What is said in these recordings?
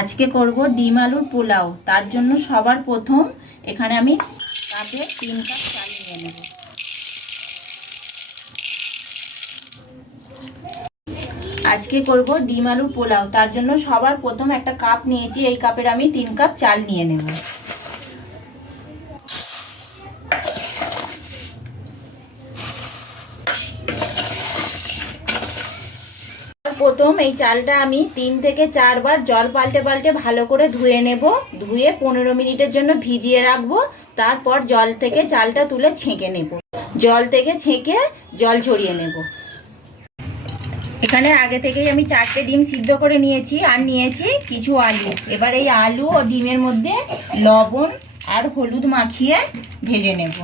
আজকে করব ডিম আলুর পোলাও। তার জন্য সবার প্রথম এখানে আমি কাপে তিন কাপ চাল নিয়ে নেব। আজকে করব ডিম আলুর পোলাও। তার জন্য সবার প্রথম একটা কাপ নিয়েছি। এই কাপের আমি তিন কাপ চাল নিয়ে নেব। প্রথম এই চালটা আমি তিন থেকে চারবার জল পাল্টে পাল্টে ভালো করে ধুয়ে নেব। ধুয়ে পনেরো মিনিটের জন্য ভিজিয়ে রাখব। তারপর জল থেকে চালটা তুলে ছেঁকে নেব। জল থেকে ছেঁকে জল ছড়িয়ে নেব। এখানে আগে থেকেই আমি চারটে ডিম সিদ্ধ করে নিয়েছি আর নিয়েছি কিছু আলু। এবার এই আলু ও ডিমের মধ্যে লবণ আর হলুদ মাখিয়ে ভেজে নেব।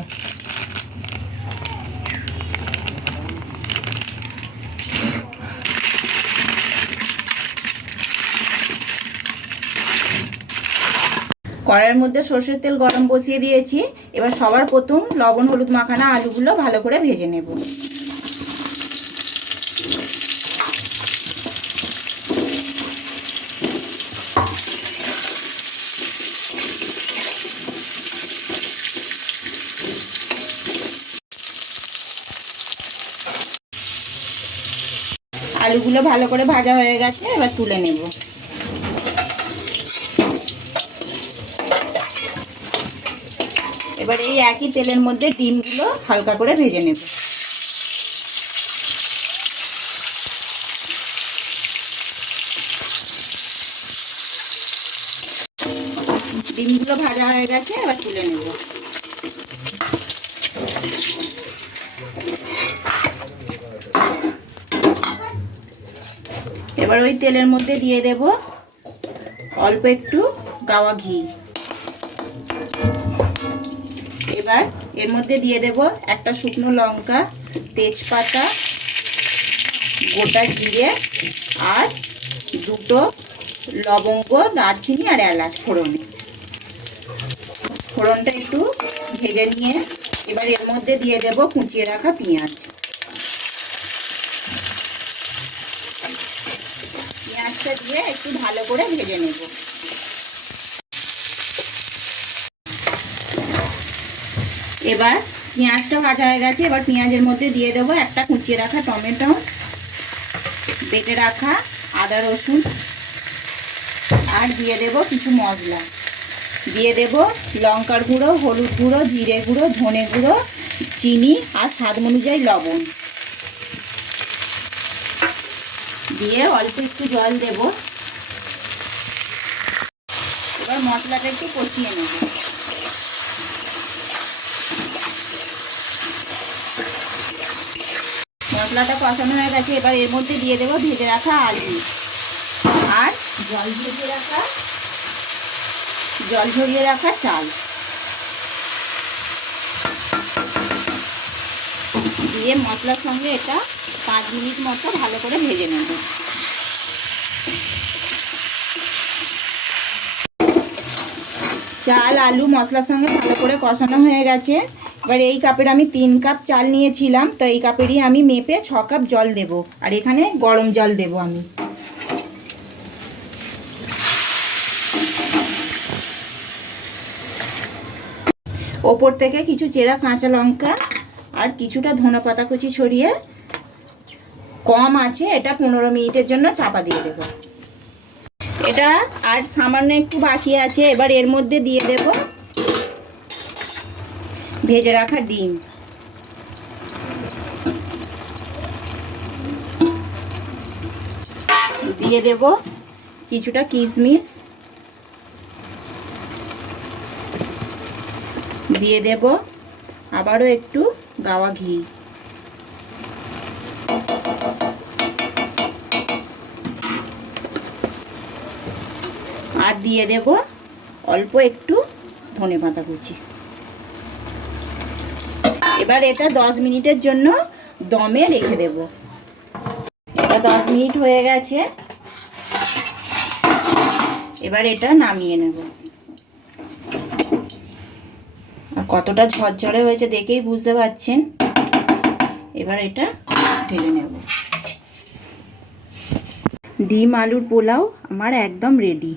কড়াইয়ের মধ্যে সর্ষের তেল গরম বসিয়ে দিয়েছি। এবার সবার প্রথম লবণ, হলুদ মাখানা আলুগুলো ভালো করে ভেজে নেব। আলুগুলো ভালো করে ভাজা হয়ে গেছে, এবার তুলে নেব। এবার এই একই তেলের মধ্যে ডিমগুলো হালকা করে ভেজে নেব। ডিমগুলো ভাজা হয়ে গেছে, এবার তুলে নেব। এবার ওই তেলের মধ্যে দিয়ে দেব অল্প একটু গাওয়া ঘি। এবার এর মধ্যে দিয়ে দেব একটা শুকনো লঙ্কা, তেজপাতা, গোটা জিরে আর দুটো লবঙ্গ, দারচিনি আর এলাচ ফোড়নে। ফোড়নটা একটু ভেজে নিয়ে এবার এর মধ্যে দিয়ে দেব কুচিয়ে রাখা পেঁয়াজ। পেঁয়াজটা দিয়ে একটু ভালো করে ভেজে নেব। এবার পেঁয়াজটা ভাজা হয়ে গেছে, এবার পেঁয়াজের মধ্যে দিয়ে দেবো একটা কুচিয়ে রাখা টমেটো, বেটে রাখা আদা রসুন, আর দিয়ে দেব কিছু মশলা। দিয়ে দেব লঙ্কার গুঁড়ো, হলুদ গুঁড়ো, জিরে গুঁড়ো, ধনে গুঁড়ো, চিনি আর স্বাদ অনুযায়ী লবণ। দিয়ে অল্প একটু জল দেব। এবার মশলাটা একটু কষিয়ে নেব। মশলাটা কষানো হয়ে গেছে, এবার এর মধ্যে দিয়ে দেবো ভেজে রাখা আলু। আর জল ঝরিয়ে রাখা, জল ঝরিয়ে রাখা চাল। দিয়ে মশলার সঙ্গে এটা পাঁচ মিনিট মতো ভালো করে ভেজে নেব। চাল, আলু মশলার সঙ্গে ভালো করে কষানো হয়ে গেছে। এবার এই কাপের আমি তিন কাপ চাল নিয়েছিলাম, তো এই কাপেরই আমি মেপে ছ কাপ জল দেব। আর এখানে গরম জল দেব আমি। ওপর থেকে কিছু চেরা কাঁচা লঙ্কা আর কিছুটা ধনে পাতা কুচি ছড়িয়ে কম আছে, এটা পনেরো মিনিটের জন্য চাপা দিয়ে দেব। এটা আর সামান্য একটু বাকি আছে, এবার এর মধ্যে দিয়ে দেব ভেজে রাখা ডিম। দিয়ে দেব কিছুটা কিশমিশ। দিয়ে দেব আবারও একটু গাওয়া ঘি। আর দিয়ে দেব অল্প একটু ধনে পাতা কুচি। এবার এটা দশ মিনিটের জন্য দমে রেখে দেব। এটা দশ মিনিট হয়ে গেছে। এবার এটা নামিয়ে নেব। আর কতটা ঝরঝরে হয়েছে দেখেই বুঝতে পারছেন। এবার এটা ঢেলে নেব। ডিম, আলুর পোলাও আমার একদম রেডি